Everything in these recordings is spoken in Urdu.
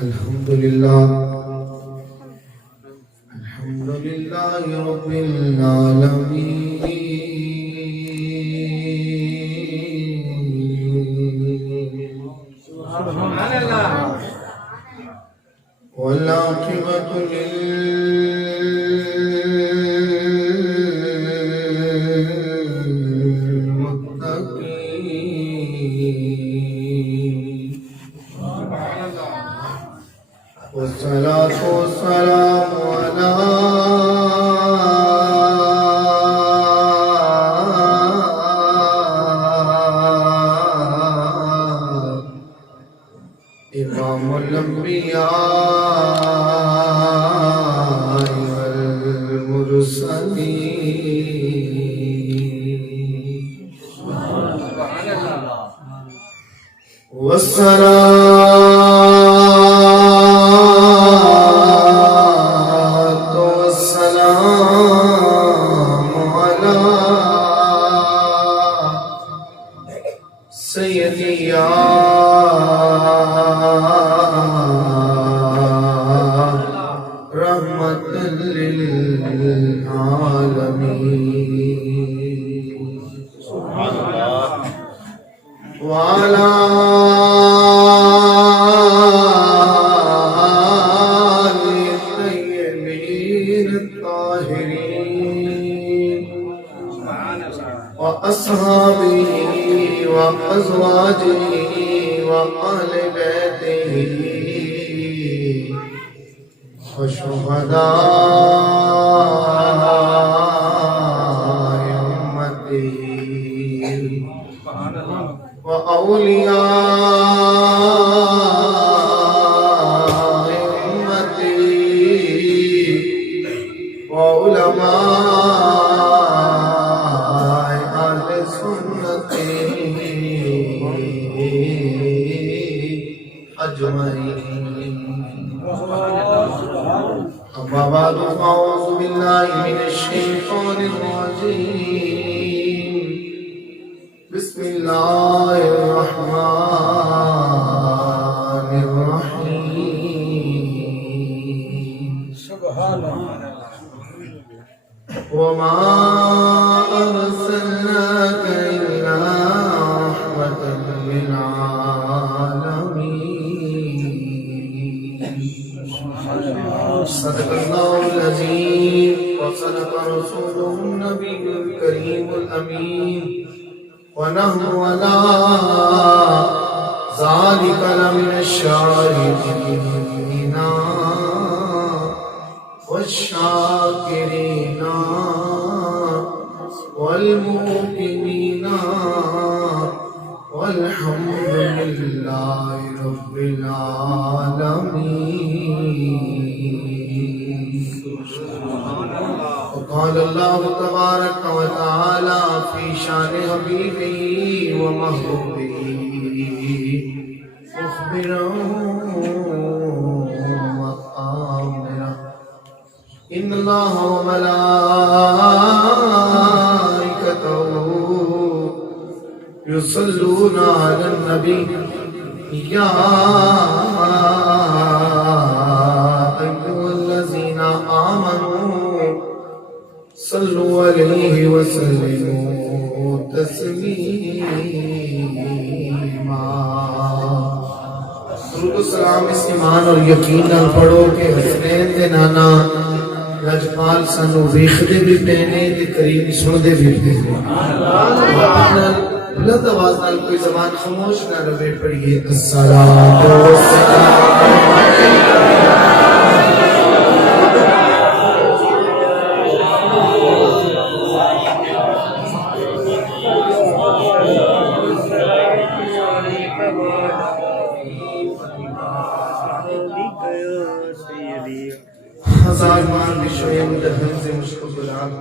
الحمدللہ رب العالمین والعاقبۃ للمتقین والصلاة والسلام على إمام الأنبياء والمرسلين والصلاة والسلام على سيدي رحمة للعالمين وعلى آل الطيبين الطاهرين وأصحابه وأزواجه وأهل بيته وشهداء أمته وأولياء أمته وعلماء أهل سنته أجمعين. أما بعد فأعوذ بالله من الشيطان الرجيم. بسم الله الرحمن الرحيم. سبحان الله. وما أرسلناك إلا رحمة للعالمين. صدق الله العظيم وصدق رسوله النبي الكريم الأمين ونحن على ذلك لمن الشاهدين والشاكرين والمؤمنين والحمد لله رب العالمين. وقال الله تبارك وتعالى في شان حبيبه ومحبوبه مخبرا وآمرا إن الله وملائكته يصلون على النبي يا أيها الذين آمنوا صلوا عليه وسلموا تسلیما. درود و سلام اس ایمان اور یقین نال پڑھو کہ حسنین دے نانا لجپال سانو ویکھدے بھی پینے تے قریب سندے بھی پینے. بلند آواز نال کوئی زبان خاموش نہ رہے. پڑھیے الصلاۃ ہزار بار بشوئے مدہن سے مشکلات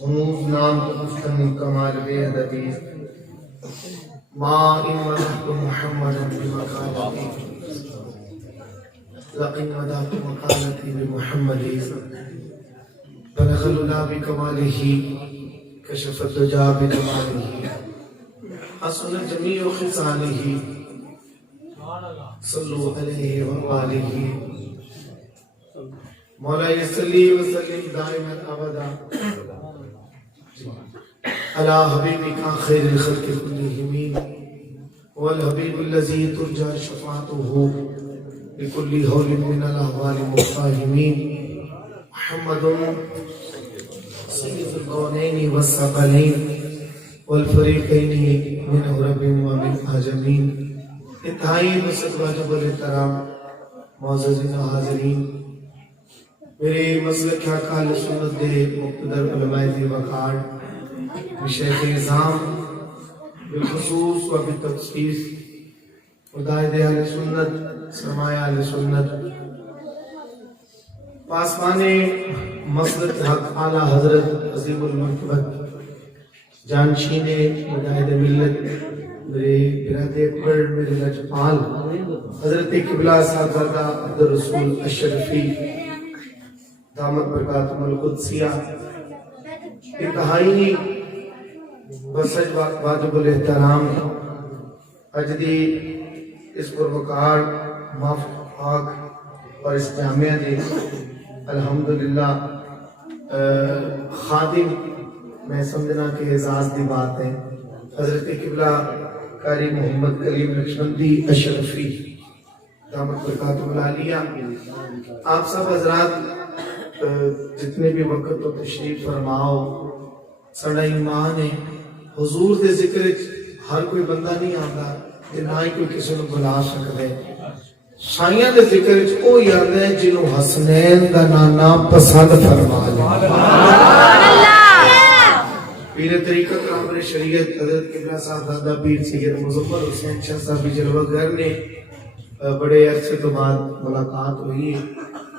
غنوز نام کو گفتن کمال بے ادبی ما ان مدحت محمد بمقالتی لقن مدحت مقالتی بمحمد بلغ اللہ بکمالہ کشف الدجا بجمالہ حسن جميع خصاله صلوا عليه وآله مولاي صلی وسلم دائما ابدا على حبيبك خير الخلق كلهم والحبيب الذي ترجى شفاعته بكل هول من الاهوال والفاهمين محمد سيد الكونين والثقلين والفريقين من عرب ومن عجمين انتہائی نصرت واجب الاحترام معززین حاضرین میرے مسلک اہل سنت دے مقتدر علماء دی وقار شیخ نظام بالخصوص و بالتخصیص قائد اہل سنت سرمایہ اہل سنت پاسبان مسلک حق اعلی حضرت عظیم المرتبت جانشین قائد ملت میرے براد اکبر میرے لجپال حضرت قبلہ صاحبزادہ عبدالرسول اشرفی دامت برکاتہم القدسیہ انتہائی وسج واجب الاحترام اجدی اس پروکار موافق اور اس جامعہ دے الحمدللہ خادم میں سمجھنا کہ اعزاز دی بات ہے حضرت قبلہ قاری محمد کلیم نقشبندی اشرفی دامت برکاتہم العالیہ آپ سب حضرات جتنے بھی وقت تو تشریف فرماؤ سڑا ایمان ہے حضور دے ذکر ہر کوئی بندہ نہیں آتا کہ نہ ہی کوئی کسی نے بلا سکتا ہے شائیاں دے ذکر او یاد ہے جنہوں حسنین دا نانا پسند فرما لے پیر طریقت رحمر شریعت حضرت قبلہ صاحب دادا پیر سید مظفر حسین شاہ صاحب جلوہ گر نے بڑے عرصے تو بعد ملاقات ہوئی ہے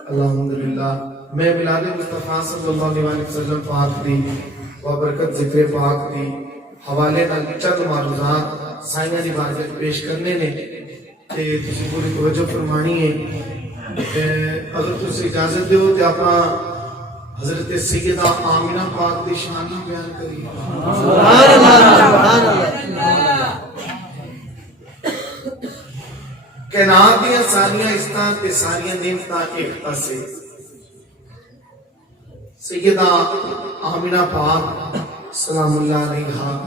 الحمدللہ میں ملاد مصطفیٰ صلی اللہ علیہ وسلم پاک دی وبرکت ذکر پاک دی حوالے نال چند معروضات سائنہ دی بارگاہ پیش کرنے نے تے تسی پوری توجہ فرمانی ہے اگر تسی اجازت دیو تے اپنا حضرت سیدہ آمینہ پاک دی شان بیان کری سبحان اللہ کائنات دیاں ساریاں استاں تے ساریاں نعمتاں ایک پاسے سیدہ آمینہ پاک سلام اللہ علیہ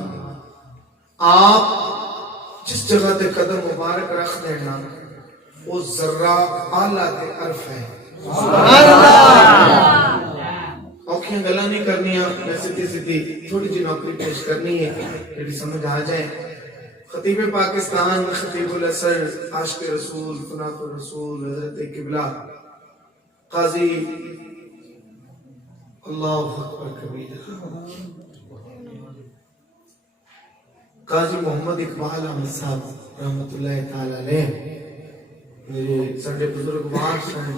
آپ جس جگہ تے قدم مبارک رکھ دینا وہ ذرہ اعلیٰ تے عرف ہے سبحان اللہ اوکھیں گلہ نہیں کرنی ہے سیدھی سیدھی چھوٹی جی نوکری پیش کرنی ہے کہ سمجھ آ جائے خطیب پاکستان خطیب الاثر عاشق رسول فنات الرسول حضرت قبلہ قاضی اللہ اکبر کبیر قاضی محمد اقبال احمد صاحب رحمت اللہ تعالی علیہ میرے سڑے بزرگوار سن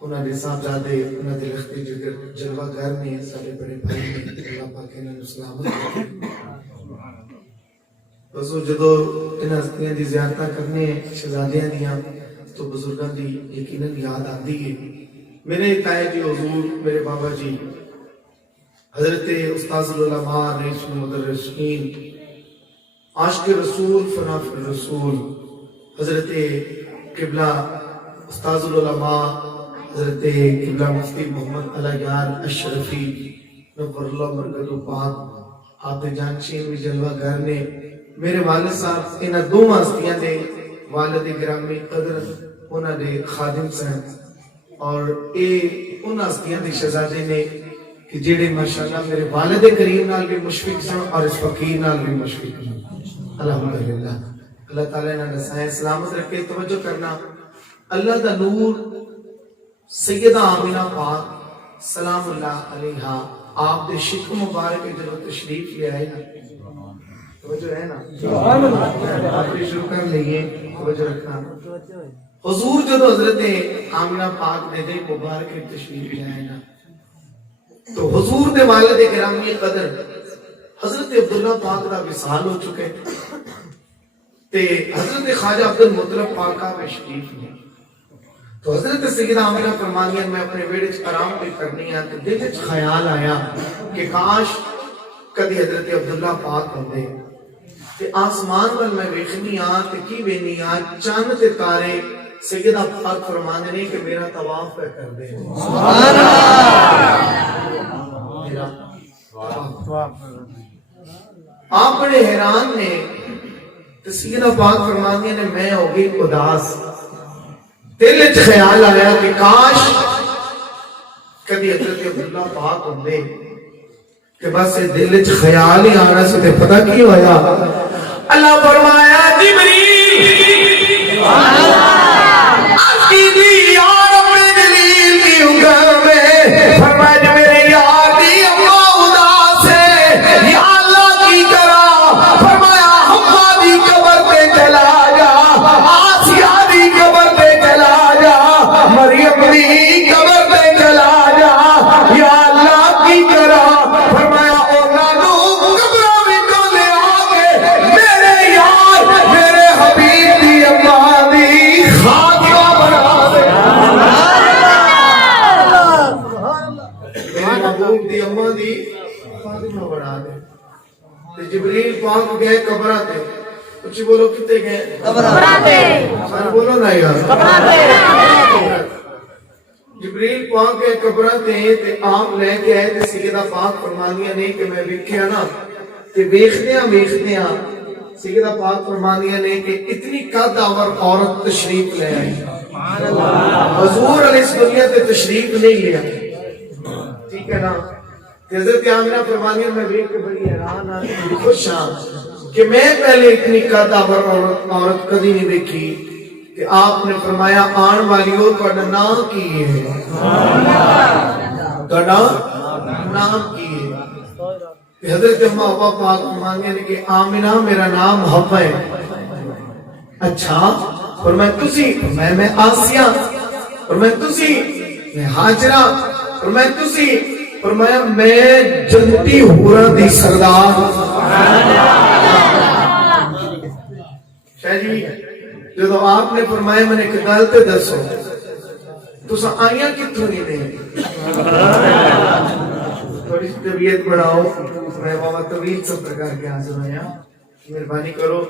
انہاں دے صاحبزادے انہاں دے لختی جلوہ گھر میں سارے بڑے بھائی میں اللہ پاک انہاں نوں سلامت رکھے بس جدو انہاں ہستیاں دی زیارتاں کرنے شہزادیاں دیاں تو بزرگاں دی یقیناً یاد آتی ہے میرے تائے جی حضور میرے بابا جی حضرت استاذ العلماء رئیس المدرسین عاشق رسول فناف الرسول حضرت قبلہ استاذ العلماء حضرت قبلہ مفتی محمد علیار اشرفی نور اللہ مرکز پاک آپ جانشین بھی جلوہ گھر نے میرے والد صاحب انہاں دو ہستیاں نے والد گرامی قدر انہاں نے خادم سن اور اے ان ہستیاں دی شہزادے نے کہ جیڑے ماشاءاللہ میرے والد کریم نال بھی مشفق سن اور اس فقیر نال بھی مشفق سن الحمدللہ اللہ تعالیٰ نے نسائیں سلامت رکھے توجہ کرنا اللہ دا نور سیدہ آمینہ پاک سلام اللہ علیہ آپ دے شکر مبارک جو تشریف لے آئے نا توجہ ہے نا آپ نے شروع کر لئیے توجہ رکھنا حضور جو حضرت آمینہ پاک نے دے مبارک تشریف لے آئے نا تو حضور دے والد گرامی قدر حضرت عبداللہ پاک دا وصال ہو چکے تے حضرت خواجہ عبد المطلب پاکہ میں شریف نے تو حضرت سیدہ آمینہ فرمانیاں میں اپنے بیڑے آرام بھی کرنی ہے تو دل وچ خیال آیا کہ کاش کدی حضرت عبداللہ پاک ہوندے تے آسمان وال میں ویکھنی ہاں تے کی وینی ہاں چند تے تارے سیدہ پاک فرماندے نے کہ میرا طواف پہ کر دے سبحان اللہ آپ بڑے حیران نے تے سیدہ پاک فرماندے نے میں ہو گئی اداس دل وچ خیال آیا کہ کاش کبھی حضرت عبداللہ پاک ہوندے کہ بس دل وچ خیال ہی آنا سی تے پتہ کی ہویا اللہ فرمایا جبریل سبحان اللہ کی دی یار اپنے دلیل کی اگل میں فرمایا میرے یار دی اللہ اداس ہے یا اللہ کی کرا فرمایا حوا دی قبر پہ چلا جا آسیہ دی قبر پہ چلا جا مریم دی قبر پہ چلا جا یا اللہ کی کرا فرمایا اونا نو قبرہ بھی تو لے آگے میرے یار میرے حبیب دی اللہ دی خاتمہ بنا دے میرے محبوب دی اللہ دی خاتمہ بنا دے جبریل پاک گئے قبرہ تے کچھ بولو کتے گئے قبرہ تے سارے بولو نا یار قبرہ تے جبریل پاک گئے قبرہ تے آپ لے کے آئے تے سیدہ پاک فرمانیاں نے کہ میں ویکھیا نا تے ویکھدیاں سیدہ پاک فرمانیاں نے کہ اتنی قدآور عورت تشریف لے آئی حضور علیہ اس دنیا تے تشریف نہیں لیا ٹھیک ہے نا حضرت آمنہ فرمانیاں میں ویکھ کے بڑی حیران بڑی خوش ہاں کہ میں پہلے اتنی قدآور عورت کبھی نہیں دیکھی کہ آپ نے فرمایا آن والی ہو تو نام کی ہے تو نام کی ہے حضرت اماں ابا پاک فرمانے نے کہ آمنہ میرا نام حوا ہے اچھا اور میں تسی میں آسیہ اور میں تسی میں حاجرہ اور میں تسی فرمایا میں جنتی حورا دی سردار شاہ جی جب آپ نے فرمایا میں نے کتال تے دسو تو سا آئیاں کتوں نہیں دیں تھوڑی سی طبیعت بڑھاؤ میں بابا طویل سب پرکار کے حاضر ہویا مہربانی کرو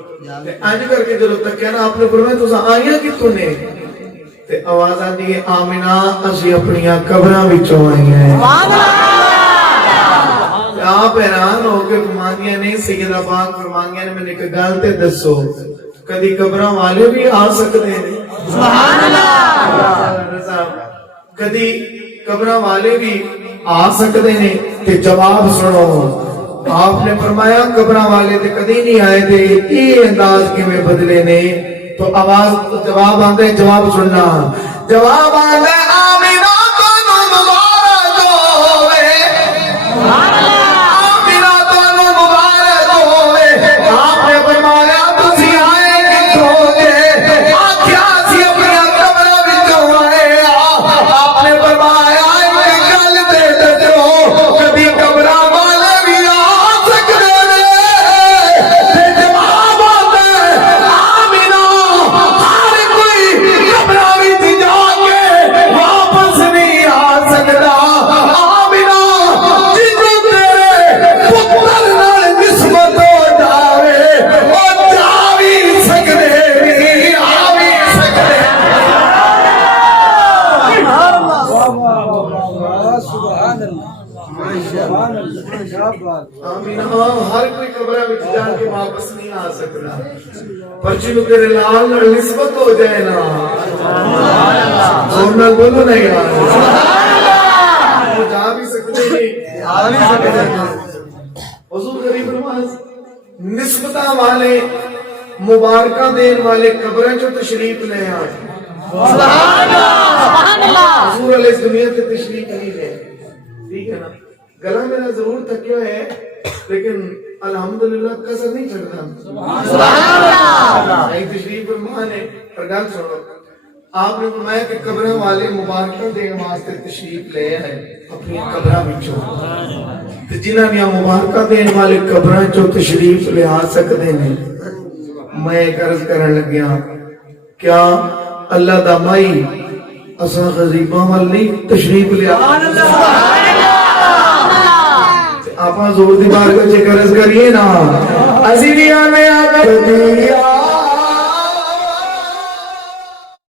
آج کر کے جلو تک کہنا آپ نے فرمایا تو سا آئیاں کتوں نے تے آواز آتی ہے آمنہ اسی اپنیاں قبراں وچوں آئی ہیں آپ حیران ہو کے فرمانیاں نے سیدہ پاک فرمانیاں نے میں نے کہا گالتے دسو کدی قبراں والے بھی آ سکتے ہیں سبحان اللہ کدی قبراں والے بھی آ سکتے ہیں تے جواب سنو آپ نے فرمایا قبراں والے تے کدی نہیں آئے تھے یہ انداز کے میں بدلے نے تو آواز جواب آندے جواب سننا جواب آندے آمینہ تانو مبارک ہوئے آمینہ تانو مبارک ہوئے آپ نے فرمایا تسی آئے کتوں گے آکھیا سی اپنی قبرہ وچوں آئے آپ نے فرمایا ایک گل تے دسو کبھی قبرہ والے بھی آ سکتے نے تے جواب آتا ہے آمینہ ہر کوئی قبرہ وچ جا کے واپس نہیں آ سکتا آمینہ جنوں تیرے پتر نال نسبت ہو جاوے او جا بھی سکدے نہیں آ بھی سکدے آمینہ ہر کوئی قبرہ وچ جا کے واپس نہیں آ سکتا پر جنوں تیرے لال نال نسبت ہو جائے نا زور نال بولو نا یار وہ جا بھی سکتے نہیں آ بھی سکتے حضور غریب نواز نسبتاں والے مبارکہ دین والے قبریں جو تشریف لے آئے سبحان اللہ حضور علیہ اس دنیا سے تشریف نہیں لے ٹھیک ہے نا گلا میرا ضرور تھکیا ہے لیکن الحمدللہ قصر نہیں چڑھتا سبحان اللہ صحیح تشریف فرما نے پر گل سنو آپ نے فرمایا کہ قبریں والے مبارکہ دین واسطے تشریف لے آئے اپنی قبرہ وچوں تے جنہاں نے مبارکہ دین والے قبریں چوں تشریف لے آ سکدے نے میں ایک عرض کرن لگیا کیا اللہ دا مائی اساں غریباں وال نہیں تشریف لے سبحان اللہ آپ زور دی بارگاہ چ عرض کریے نا ਅਸੀਂ ਵੀ ਆਨੇ ਆ ਕਰਦੀ ਆ